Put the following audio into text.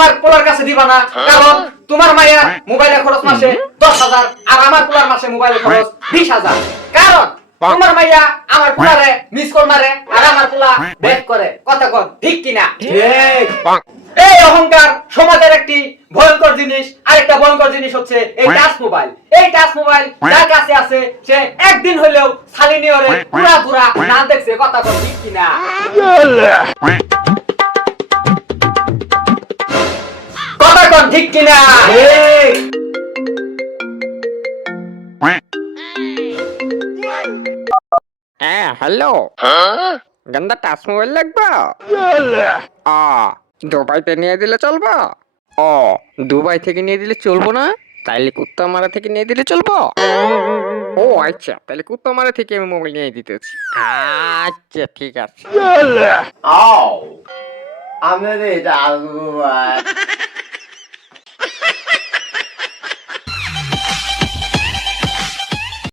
আমার পোলার কাছে দিবা না, কারণ তোমার মাইয়া মোবাইলে খরচ মাসে 10,000 আর আমার পোলার মাসে মোবাইলে খরচ 20,000। কারণ তোমার মাইয়া আমার পোলারে মিস কল মারে আর আমার পোলা ব্যাক করে। কথা কন ঠিক কিনা? ঠিক। এই অহংকার সমাজের একটি ভয়ঙ্কর জিনিস। আরেকটা ভয়ঙ্কর জিনিস হচ্ছে এই টাচ মোবাইল। এই টাচ মোবাইল যার কাছে আছে সে একদিন হলেও সালিনিয়রে পুরা পুরা না দেখছে। কথা কন ঠিক কিনা? কথা কন ঠিক কিনা? ঠিক। হ্যালো, গন্দা টাচ মোবাইল লাগবে? দুবাইতে নিয়ে দিলে চলবো? ও, দুবাই থেকে নিয়ে দিলে চলবো না? তাইলে কুত্তামারা থেকে নিয়ে দিলে চলবো? ও আচ্ছা, তাহলে কুত্তামারা থেকে আমি মোবাইল নিয়ে দিতেছি। আচ্ছা ঠিক আছে। আও, আমি রে ডাল